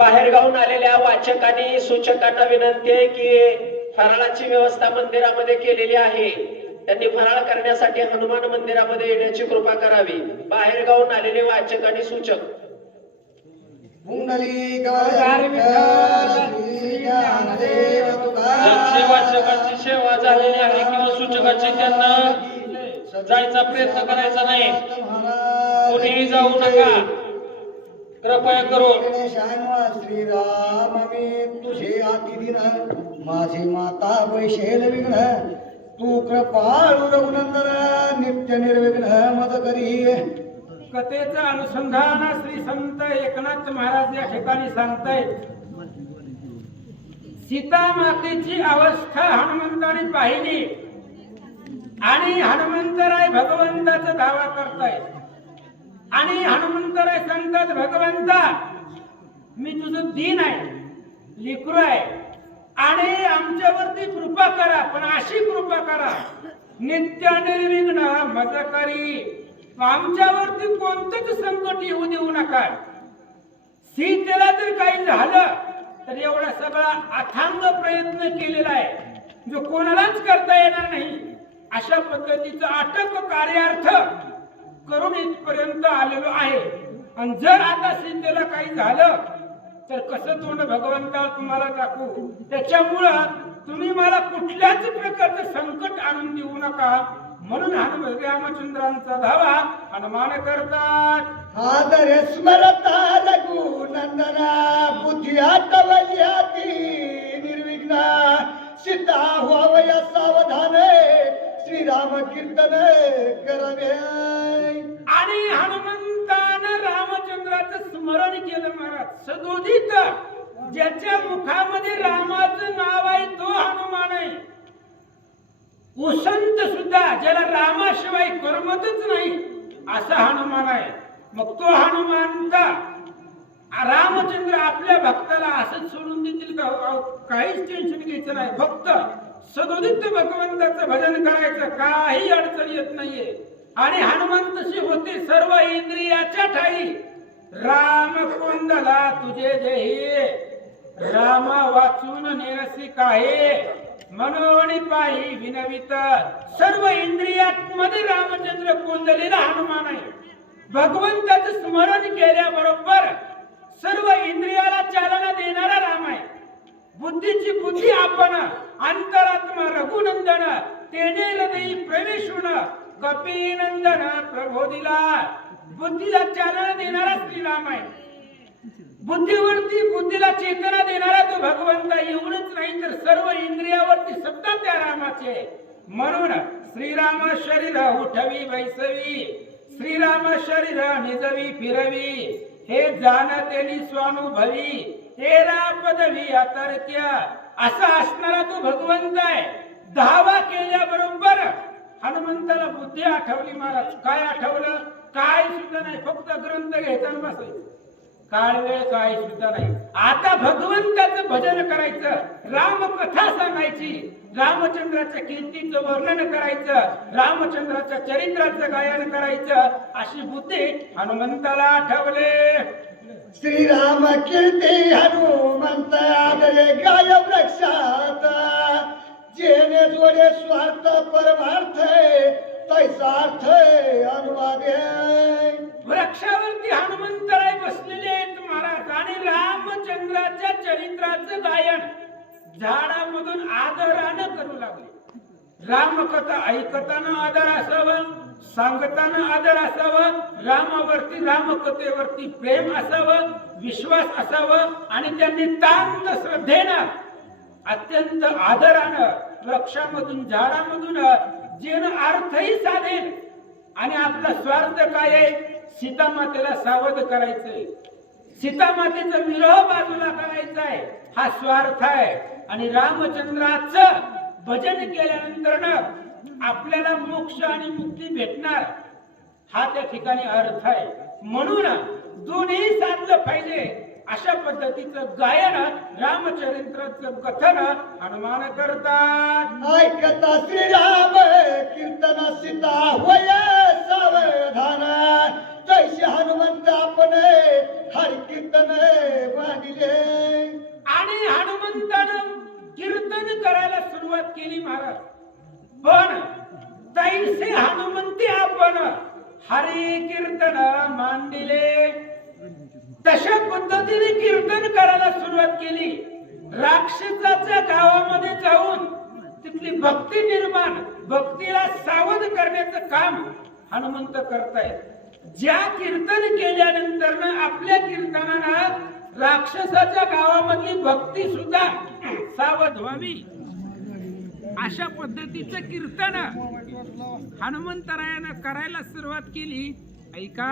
बाहेरगावून आलेल्या वाचकांनी सूचकांना विनंती आहे की फराळाची व्यवस्था मंदिरामध्ये केलेली आहे. त्यांनी फराळ करण्यासाठी हनुमान मंदिरामध्ये येण्याची कृपा करावी. बाहेरगावून आलेले वाचक आणि सूचक. वाचकांची सेवा झालेली आहे किंवा सूचकाची त्यांना जायचा प्रयत्न करायचा नाही. कोणीही जाऊ नका. कृपया करून श्रीराम मी तुझे आती दिन माझी माता वैशेल विघ्न। तू कृपाळू रघुनंदन नित्य निर्विघ्न मद करी। कथेचं अनुसंधान श्री संत एकनाथ महाराज या ठिकाणी सांगतायत. सीता मातेची अवस्था हनुमंताने पाहिली. आणि हनुमंतराय भगवंताचा दावा करतायत. आणि हनुमंतराय सांगतात भगवंता मी तुझं दिन आहे लिकरू आहे. आणि आमच्यावरती कृपा करा पण अशी कृपा करा. नित्य निर्विघ्न मदकरी आमच्यावरती कोणतंच संकट येऊ देऊ नका. सीतेला जर काही झालं तर एवढा सगळा अथांग प्रयत्न केलेला आहे. जो कोणालाच करता येणार नाही अशा पद्धतीचं अटक कार्यार्थ करून इथपर्यंत आलेलो आहे. आणि जर आता सीतेला काही झालं तर कसं तोंड भगवंता तुम्हाला दाखवू? त्याच्यामुळं तुम्ही मला कुठल्याच प्रकारचं संकट आणून देऊ नका. म्हणून हनुमान रामचंद्रांचा धावा हनुमान करतात. आदर स्मरता रघुनंदना बुद्धिया आटवल्याती निर्विघ्न सीता व्हावया सावधान श्रीराम कीर्तन करावे आणि हनुमंतानं रामचंद्राचं स्मरण केलं महाराज. सदोदित ज्याच्या मुखामध्ये रामाचं नाव आहे तो हनुमान आहे. उसंत सुद्धा ज्याला रामाशिवाय करमतच नाही असा हनुमान आहे. मग तो हनुमानता रामचंद्र आपल्या भक्ताला असंच सोडून देतील का? काहीच टेन्शन घ्यायचं नाही. फक्त सदोदित भगवंताचं भजन करायचं काही अडचण येत नाहीये. आणि हनुमंतशी होती होते सर्व इंद्रियाच्या ठाई. राम कोंदला तुझे जही राम वाचून निरसी काहे. मनोणी पाही विनवित. सर्व इंद्रियात मध्ये रामचंद्र कोंदलेला हनुमान आहे. भगवंताचं स्मरण केल्याबरोबर सर्व इंद्रियाला चालना देणारा राम आहे. बुद्धीची बुद्धी आपण अंतरात्मा रघुनंदन तेनेलदयी हृदयी प्रवेशून कपिनंदन प्रबोधिला बुद्धीला चालना देणारा श्रीराम आहे. बुद्धीवरती बुद्धीला चेतना देणारा तो भगवंत एवढंच नाही तर सर्व इंद्रियावरती सत्ता त्या रामाचे म्हणून श्रीराम शरीर उठवी बैसवी. श्रीराम शरीर निजवी फिरवी. हे जाणतेली स्वानुभवी. तेरा पदवी अतर्त्य असा असणारा तो भगवंत आहे. धावा केल्याबरोबर हनुमंताला बुद्धी आठवली महाराज. काय आठवलं? काय सुद्धा नाही. फक्त ग्रंथ घ्यायचा बसायचं. काळ वेळ काय सुद्धा नाही. आता भगवंताचं भजन करायचं. राम कथा सांगायची. रामचंद्राच्या कीर्तीचं वर्णन करायचं. रामचंद्राच्या चरित्राचं गायन करायचं. अशी बुद्धी हनुमंताला आठवले. श्रीराम कीर्ती हनुमंत आदरे गाय वृक्षात जेने जोडे स्वार्थ परमार्थ तैसा अर्थ अनुवादे। वृक्षावरती हनुमंतराय बसलेले आहेत महाराज आणि रामचंद्राच्या चरित्राचं गायन झाडामधून आदरानं करू लागले. रामकथा ऐकताना आदर असावं सांगताना आदर असावं रामावरती रामकथेवरती प्रेम असावं विश्वास असावं आणि त्यांनी तांत श्रद्धेनं अत्यंत आदरानं वृक्षामधून झाडामधून जेन अर्थही साधेल. आणि आपला स्वार्थ काय आहे? सीतामातेला सावध करायचंय. सीतामातेचा विरह बाजूला करायचा आहे. हा स्वार्थ आहे. आणि रामचंद्राचं भजन केल्यानंतर आपल्याला मोक्ष आणि मुक्ती भेटणार. हा त्या ठिकाणी अर्थ आहे. म्हणून दोन्ही साधलं पाहिजे. अशा पद्धतीचं गायन रामचरित्राचं कथन हनुमान करतात. ऐकता श्रीराम कीर्तन सीता होय सावधान. तैसे हनुमंत आपण हरि कीर्तन मांडिले आणि हनुमंतानं कीर्तन करायला सुरुवात केली महाराज. पण तैसे हनुमंती आपण. हरी कीर्तन मांडिले. तशा पद्धतीने कीर्तन करायला सुरुवात केली. राक्षसाच्या गावामध्ये जाऊन तिथली भक्ती निर्माण भक्तीला सावध करण्याचं काम हनुमंत करतायत. ज्या कीर्तन केल्यानंतर आपल्या कीर्तनानं राक्षसाच्या गावामधली भक्ती सुद्धा सावध व्हावी. अशा पद्धतीचं कीर्तन हनुमंतरायानं करायला सुरुवात केली. ऐका.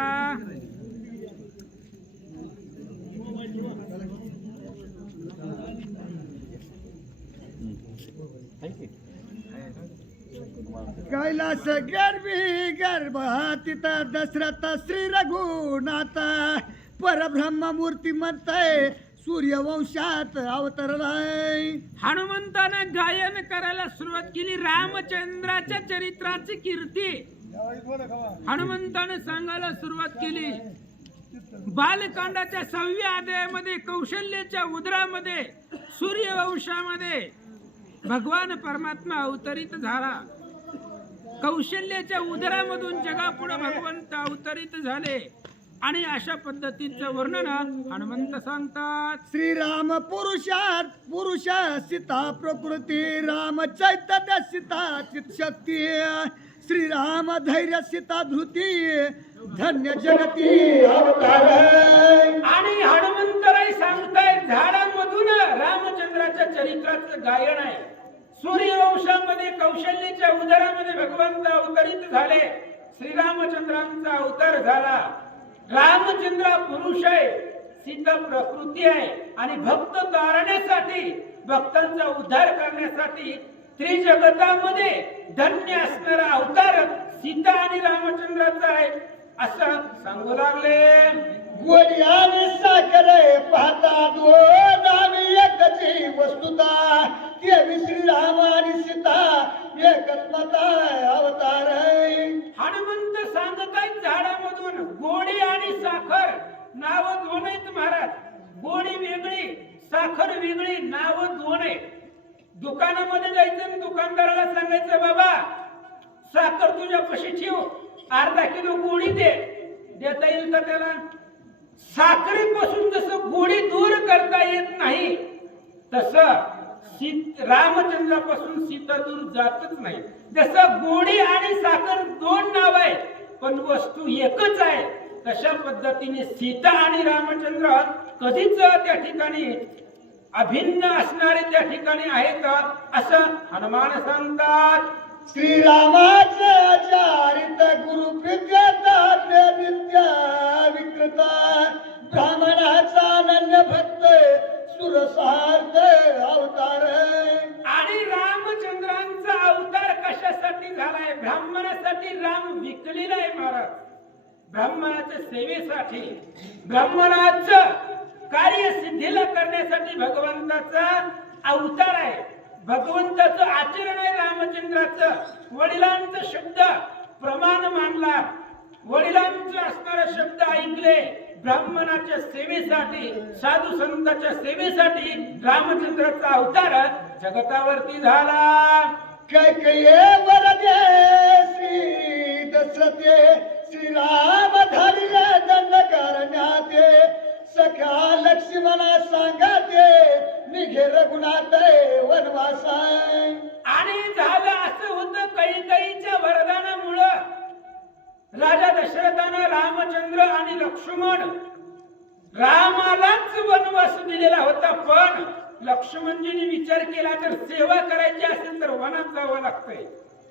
कैलास गर्भी गर्भातीत दशरथ श्री रघुनाथ परब्रह्म मूर्ती म्हणताय सूर्यवंशात अवतरलाय हनुमंतानं गायन करायला सुरुवात केली. रामचंद्राच्या चरित्राची कीर्ती. हनुमंतानं सांगायला सुरुवात केली. बालकांडाच्या सहाव्या अध्यायामध्ये कौशल्याच्या उदरामध्ये सूर्यवंशामध्ये भगवान परमात्मा अवतरित झाला. कौशल्याच्या उदरामधून जगापुढे भगवंत अवतरित झाले. आणि अशा पद्धतीचं वर्णन हनुमंत सांगतात. श्रीराम पुरुषात पुरुष सीता प्रकृती राम चैतन्य सीता चित शक्ती श्रीराम धैर्य सीता धृती धन्य जगती आणि हनुमंतराय सांगताय झाडामधून रामचंद्राच्या चरित्राचं गायन आहे. सूर्यवंशामध्ये कौशल्याच्या उदरामध्ये भगवंत अवतरित झाले. श्रीरामचंद्रांचा अवतार झाला. रामचंद्र पुरुष आहे. सिद्ध प्रकृती आहे. आणि भक्त तारण्यासाठी भक्तांचा उद्धार करण्यासाठी त्रिजगतामध्ये धन्य असणारा अवतार सीता आणि रामचंद्राचा आहे. असं सांगू लागले. गोडी साखर पाहता दोन आम्ही एकची वस्तुता. ते श्रीराम आणि सीता एकच मता अवतार. हनुमंत सांगतायत झाडामधून गोडी आणि साखर. नाव दोन आहेत महाराज. गोडी वेगळी साखर वेगळी नाव दोन आहे दुकानामध्ये जायचं दुकानदाराला सांगायचं बाबा साखर तुझ्या पशी ठेव. अर्धा किलो गोडी दे. देता येईल का त्याला? साखरेपासून जसं गोडी दूर करता येत नाही तसं सीत रामचंद्रापासून सीता दूर जातच नाही. जसं गोडी आणि साखर दोन नाव आहे पण वस्तू एकच आहे. तशा पद्धतीने सीता आणि रामचंद्र कधीच त्या ठिकाणी अभिन्न असणारे त्या ठिकाणी आहेत असं हनुमान सांगतात. श्रीरामाचे आचारित गुरु नित्य विकृत. ब्राह्मणाचा अनन्य भक्त सुरसार्थ अवतार. आणि रामचंद्रांचा कशासाठी झालाय ब्राह्मणासाठी राम विकलेला आहे महाराज. ब्राह्मणाच्या सेवेसाठी ब्राह्मणाच कार्य सिद्धीला करण्यासाठी भगवंताचा अवतार आहे. भगवंताचं आचरण आहे रामचंद्राचं. वडिलांचा शब्द प्रमाण मानला. वडिलांचं असणारे शब्द ऐकले. ब्राह्मणाच्या सेवेसाठी साधू संतांच्या सेवेसाठी रामचंद्राचा अवतार जगतावरती झाला. कैकये वरदे श्री दशरथे श्रीराम धरिले दंड करण्याते सखा लक्ष्मणा सांगाते निघे रघुनाथ वनवासाय. आणि झालं असं होतं कैकईच्या वरदानामुळं. राजा दशरथानं रामचंद्र आणि लक्ष्मण रामालाच वनवास दिलेला होता पण लक्ष्मणजीने विचार केला तर सेवा करायची असेल तर वनात जावं लागतंय.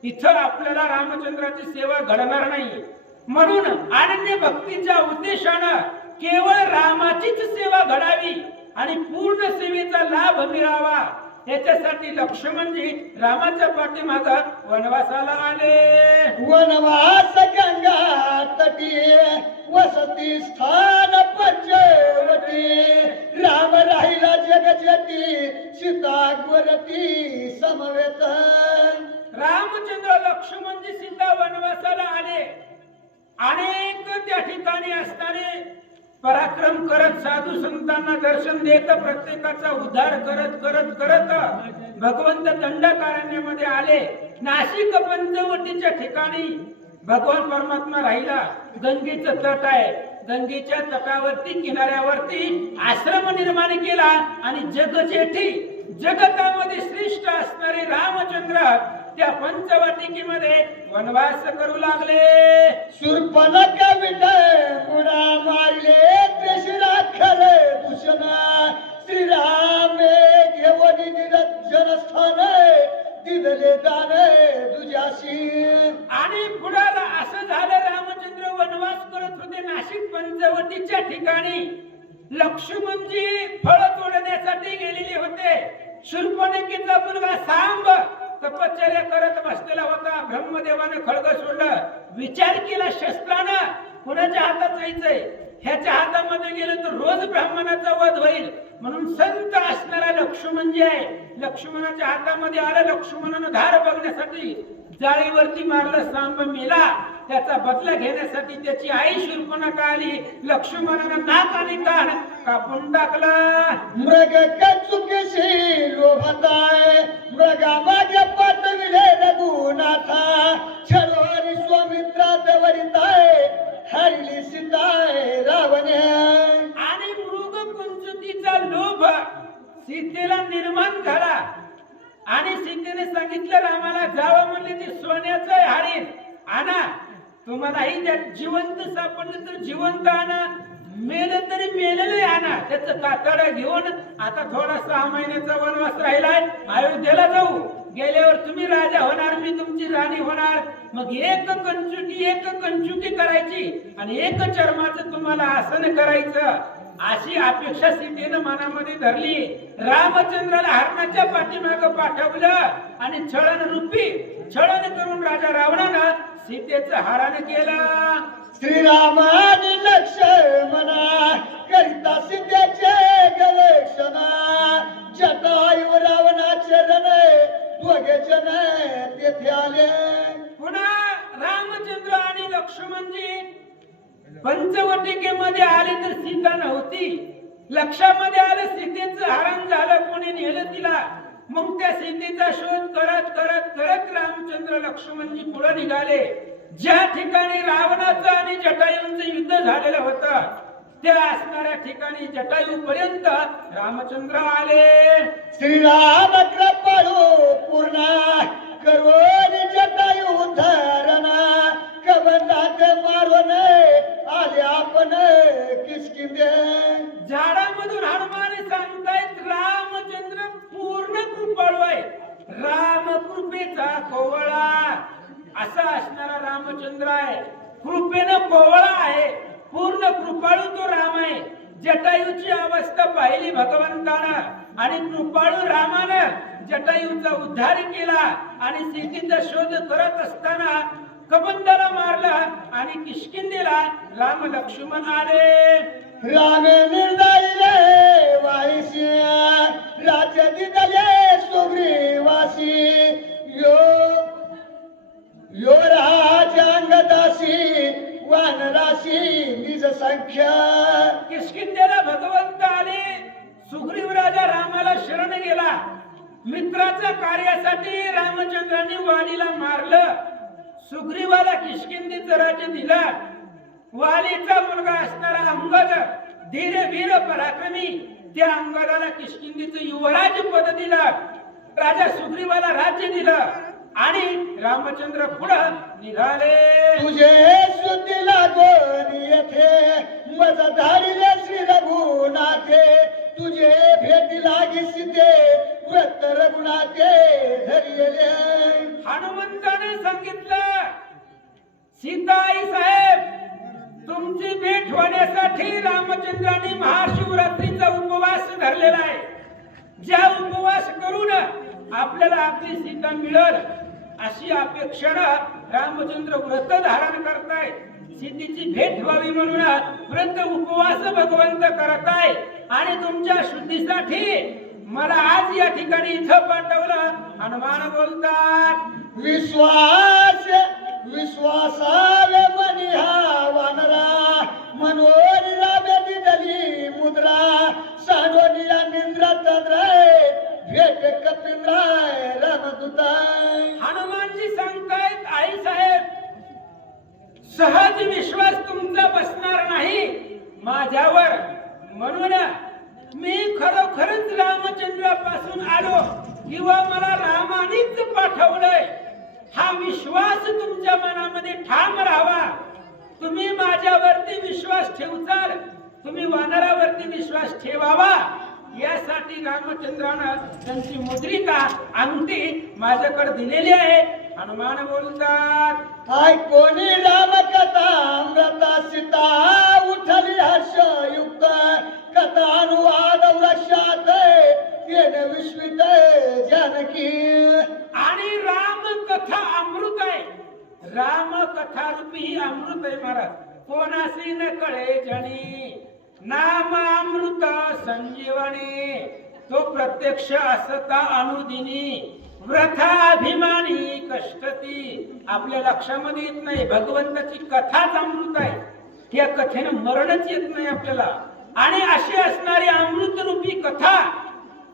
इथं आपल्याला रामचंद्राची सेवा घडणार नाही. म्हणून अनन्य भक्तीच्या उद्देशानं केवळ रामाचीच सेवा घडावी आणि पूर्ण सेवेचा लाभ मिळावा. याच्यासाठी लक्ष्मणजी रामाच्या पाठीमाग वनवासाला आले. वनवास गंगा तटी वसती स्थान पंचवटी राम राहिला जगजती सीता गुरती समवेत. रामचंद्र लक्ष्मणजी सीता वनवासाला आले. अनेक त्या ठिकाणी असणारे पराक्रम करत साधू संतांना दर्शन देत प्रत्येकाचा उद्धार करत करत करत भगवंत दंडकारण्यामध्ये आले. नाशिक पंचवटीच्या ठिकाणी भगवान परमात्मा राहिला. गंगेचं तट आहे. गंगेच्या तटावरती किनाऱ्यावरती आश्रम निर्माण केला आणि जग जेठी जगतामध्ये श्रेष्ठ असणारे रामचंद्र त्या पंचवटिकेमध्ये वनवास करू लागले. शूर्पणख विटय मुडा मारले. खरे भूषण. श्रीरामे घेवनी निरंजन स्थान दिदले दान तुझ्याशी आणि पुढं असं झालं रामचंद्र वनवास करत होते नाशिक पंचवटीच्या ठिकाणी. लक्ष्मणजी फळ तोडण्यासाठी गेलेले होते. शूर्पणखीचा मुलगा सांब तपश्चर्या करत बसलेला होता. ब्रह्मदेवानं खळग सोडलं. विचार केला शस्त्रानं. कुणाच्या हातात जायचंय? ह्याच्या हातामध्ये गेलं तर रोज ब्राह्मणाचा वध होईल. म्हणून संत असणारा लक्ष्मण जे आहे लक्ष्मणाच्या हातामध्ये आलं. लक्ष्मणानं धार बघण्यासाठी जाळीवरती मारलं सांब मेला. त्याचा बदला घेण्यासाठी त्याची आई शूर्पणखा आली लक्ष्मणानं नाक आणि कान कापून टाकलं. मृग कचुकीशी लोभताय मृगा मागे पाठविले रघुनाथा. छळवारी स्वामित्रा दवरिताय हरली सीताय रावणे. आणि मृग कुंचुकीचा लोभ सीतेला निर्माण झाला. आणि सीतेने सांगितलं रामाला जावं म्हणले ते सोन्याचं हरिण. आणा. तुम्हालाही त्यात जिवंत सापडलं तर जिवंत आणा मेल तरी मेलेलं आणा. त्याचं कातडा घेऊन आता थोडा सहा महिन्याचा वनवास राहिलाय अयोध्येला जाऊ. गेल्यावर तुम्ही राजा होणार मी तुमची राणी होणार. मग एक कंचुकी एक कंचुकी करायची आणि एक चर्माचं तुम्हाला आसन करायचं. अशी अपेक्षा सीतेनं मनामध्ये धरली. रामचंद्राला हरणाच्या पाठीमाग पाठवलं आणि छळण रूपी छळण करून राजा रावणानं सीतेचं हरण केलं. श्रीरामानी लक्ष्मणा करिता सिद्धाचे गवेक्षणा जटायु रावणाचे रणे दोघे जण तेथे आले. पुन्हा रामचंद्र आणि लक्ष्मणजी पंचवटिकेमध्ये आले तर सीता नव्हती. लक्षामध्ये आलं सीतेचं हरण झालं कोणी नेलं तिला. मग त्या सीतेचा शोध करत करत करत रामचंद्र लक्ष्मणजी पुढे निघाले. ज्या ठिकाणी रावणाचं आणि जटायूंचं युद्ध झालेलं होतं त्या असणाऱ्या ठिकाणी जटायू पर्यंत रामचंद्र आले. श्रीराम कृपाळू पूर्ण करून जटायू धरणा कबंदात मारून आले आपण किसकिंदे झाडामधून हनुमान सांगतायत रामचंद्र पूर्ण कृपाळू आहे. राम कृपेचा कोवळा. असा असणारा रामचंद्र आहे. कृपेनं कोवळा आहे. पूर्ण कृपाळू तो राम आहे. जटायूची अवस्था पाहिली भगवंतानं आणि कृपाळू रामानं जटायूचा उद्धार केला आणि सीतेचा शोध करत असताना कबंदाला मारला आणि किष्किंदेला राम लक्ष्मण आले. राम निर्दयले वाईसी राज्य दिदले सुग्रीवासी. यो यो राजांगदासी वानराशी निज संख्या किष्किंदेला भगवंत आले. सुग्रीव राजा रामाला शरण गेला. मित्राच्या कार्यासाठी रामचंद्रांनी वालीला मारलं. सुग्रीवाला किशकिंदीच राज्य दिलं. वालीचा मुलगा असणारा अंगद धीर पराक्रमी त्या अंगदाला किष्किंदीचं युवराज पद दिलं. राजा सुग्रीवाला राज्य दिलं. आणि रामचंद्र पुढं निघाले. तुझे शुद्धी लागून येथे मज धारिले श्री रघुनाथे तुझे भेटी लागी सीते व्रत रघुनाथे धरिले हनुमंताने सांगितलं सीताई साहेब तुमची भेट होण्यासाठी रामचंद्राने महाशिवरात्रीचा उपवास धरलेला आहे. ज्या उपवास करून आपल्याला आपली सीता मिळल अशी अपेक्षा रामचंद्र व्रत धारण करतायत. सीतेची भेट व्हावी म्हणून व्रत उपवास भगवंत करताय. आणि तुमच्या शुद्धीसाठी मला आज या ठिकाणी इथं पाठवलं. हनुमान बोलतात विश्वास विश्वासावे मनी हा वानरा मनोरी राबे दिदली मुद्रा सानोनिया निंद्रा चंद्राय भेट कपिंद्राय रामदूताय. हनुमानजी सांगतायत सहज विश्वास तुमचा बसणार नाही. माझ्यावर म्हणून मी खरोखरच रामचंद्रापासून आलो किंवा मला रामानेच पाठवलंय. हा विश्वास तुमच्या मनामध्ये ठाम राहावा. तुम्ही माझ्यावरती विश्वास ठेवताल तुम्ही वानरावरती विश्वास ठेवावा. यासाठी रामचंद्रानं त्यांची मुद्रिका अंगठी माझ्याकडे दिलेली आहे. हनुमान बोलतात हाय कोणी राम कथा अमृता सीता उठली हर्षयुक्त कथा अनुवाद वृक्षात येणे विश्वित जानकी. आणि राम कथा अमृत आहे. राम कथा रूपी ही अमृत आहे महाराज. कोणाशी न कळे जणी. नाम अमृत संजीवनी. तो प्रत्यक्ष असता अनुदिनी. व्रथाभिमानी कष्टती. आपल्या लक्षामध्ये येत नाही. भगवंताची कथाच अमृत आहे. या कथेनं मरणच येत नाही आपल्याला. आणि अशी असणारी अमृत रूपी कथा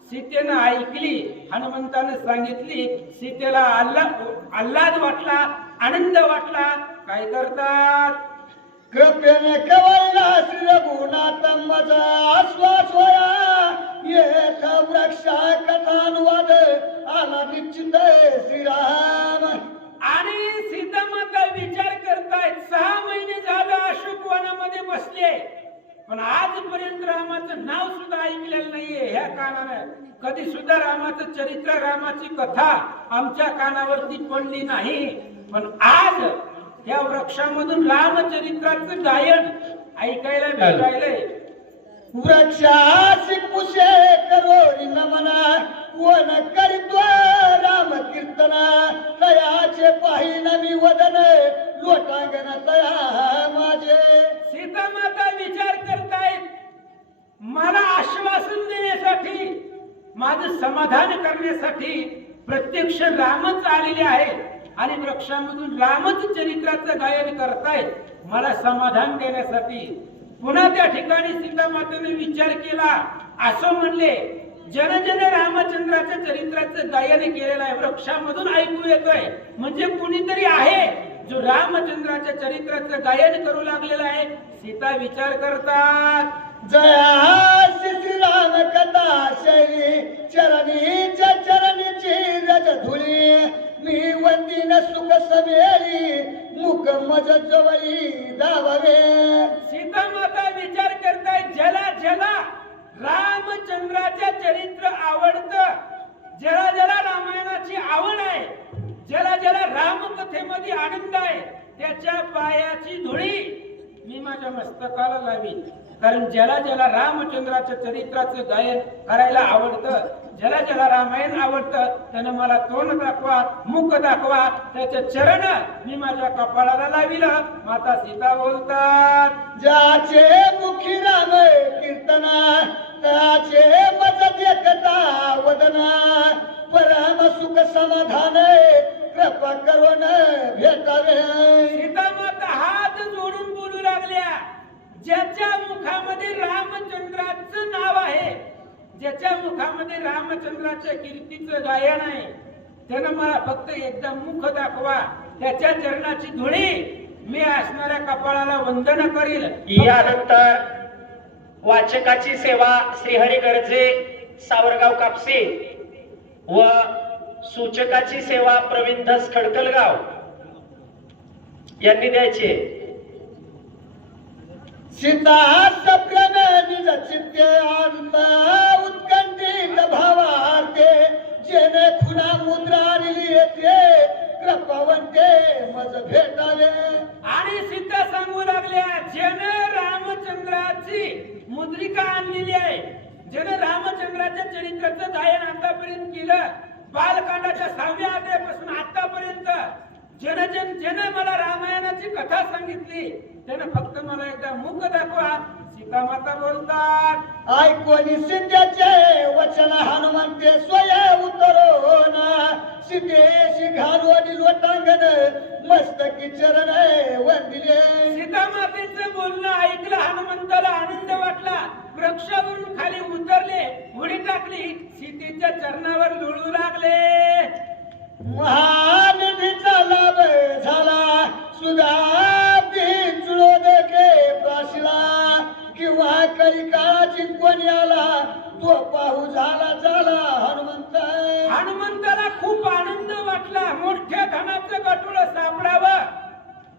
सीतेनं ऐकली. हनुमंतानं सांगितली सीतेला आल्हाद आल्हाद वाटला आनंद वाटला. काय करतात? कृपेने कवळला श्री रघुनाथ मजा आश्वास होया एक वृक्षा कथानुवाद आला निश्चित श्रीराम। आणि सीतामाता विचार करतायत सहा महिने झालं अशोक वनामध्ये बसले. पण आजपर्यंत रामाचं नाव सुद्धा ऐकलेलं नाहीये ह्या कानानं. कधी सुद्धा रामाचं चरित्र रामाची कथा आमच्या कानावरती पडली नाही. पण आज या वृक्षामधून रामचरित्राचं गायन ऐकायला भेटायलंय वृक्षासी पुषे करोरी नमना वन करित्वा राम कीर्तना. तयाचे पाहिन मी वदन लोटांगण तया माझे. सीतामाता विचार करतायत मला आश्वासन देण्यासाठी माझं समाधान करण्यासाठी प्रत्यक्ष रामच आलेले आहे आणि वृक्षांमधून रामच चरित्राचं गायन करतायत मला समाधान देण्यासाठी. पुन्हा त्या ठिकाणी सीतामातेने विचार केला. असं म्हणले जनजन रामचंद्राच्या चरित्राचं गायन केलेलं आहे. वृक्षामधून ऐकू येतोय. म्हणजे कुणीतरी आहे जो रामचंद्राच्या चरित्राचं गायन करू लागलेला आहे. सीता विचार करतात जया त्याच्या पायाची धुळी मी माझ्या मस्तकाला लावीन. कारण ज्याला ज्याला रामचंद्राच्या चरित्राचं गायन करायला आवडतं ज्याला ज्याला रामायण आवडतं त्यानं मला तोंड दाखवा मुख दाखवा त्याचे चरण मी माझ्या कपाळाला लाविलं माता सीता बोलतात ज्याचे मुखी राम कीर्तना त्याचे मज एकता वदना परम सुख समाधान कृपा करून भेटावे. सीता माता हात जोडून बोलू लागल्या. ज्याच्या मुखामध्ये रामचंद्राचं नाव आहे ज्याच्या मुखामध्ये रामचंद्राच्या कीर्तीचं गायन आहे त्यानं मला फक्त एकदा मुख दाखवा. त्याच्या चरणाची धुळी मी असणाऱ्या कपाळाला वंदन करील. यानंतर वाचकाची सेवा श्रीहरी गर्जे सावरगाव कापसे व सूचकाची सेवा प्रवीण धस खडकलगाव यांनी द्यायची उत्कंठित भावार्थे जेने खुना मुद्रा येते कृपावंते मज भेटावे. आणि सीता सांगू लागल्या ज्यानं रामचंद्राची मुद्रिका आणलेली आहे. ज्यानं रामचंद्राच्या चरित्राचं गायन आतापर्यंत केलं बालकांडाच्या सहाव्या अध्यायापासून आतापर्यंत ज्यानं जन ज्यानं मला रामायणाची कथा सांगितली त्यानं फक्त मला एकदा मुख दाखवा. सीता माता बोलतात ऐकोनी सिद्धाचे वचन हनुमंते स्वय उतरो ना सिद्धेशी घालवणी लोटांगण मस्तकी चरण वंदिले. सीता मातेचं बोलणं ऐकलं हनुमंताला आनंद वाटला. वृक्षावरून खाली उतरले उडी टाकली. सीतेच्या चरणावर लोळू लागले. महानदीचा लाभ झाला. सुधा जुळो देखे प्राशिला. किंवा करी काळाची कोणी आला तो पाहू झाला झाला हनुमंत. हनुमंताला खूप आनंद वाटला मोठ्या धनाचं गटुळ सापडावं.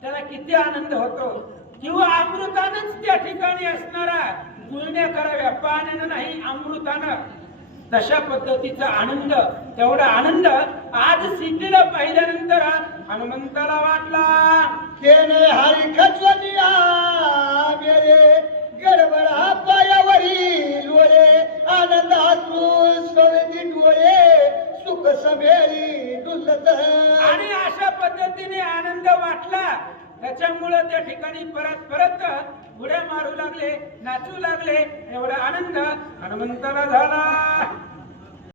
त्याला किती आनंद होतो. किंवा अमृतानच त्या ठिकाणी असणारा गुळण्या कराव्या पाण्यानं नाही अमृतानं. तशा पद्धतीचा आनंद तेवढा आनंद आज सीतेला पाहिल्यानंतर हनुमंताला वाटला. केने हरी खचवनिया मेरे. गडबडा पायावरी लोळे आनंद अश्रू सवेदी डोळे सुख डुलत. आणि अशा पद्धतीने आनंद वाटला त्याच्यामुळे त्या ठिकाणी परत परत उड्या मारू लागले नाचू लागले एवढा आनंद हनुमंताला झाला.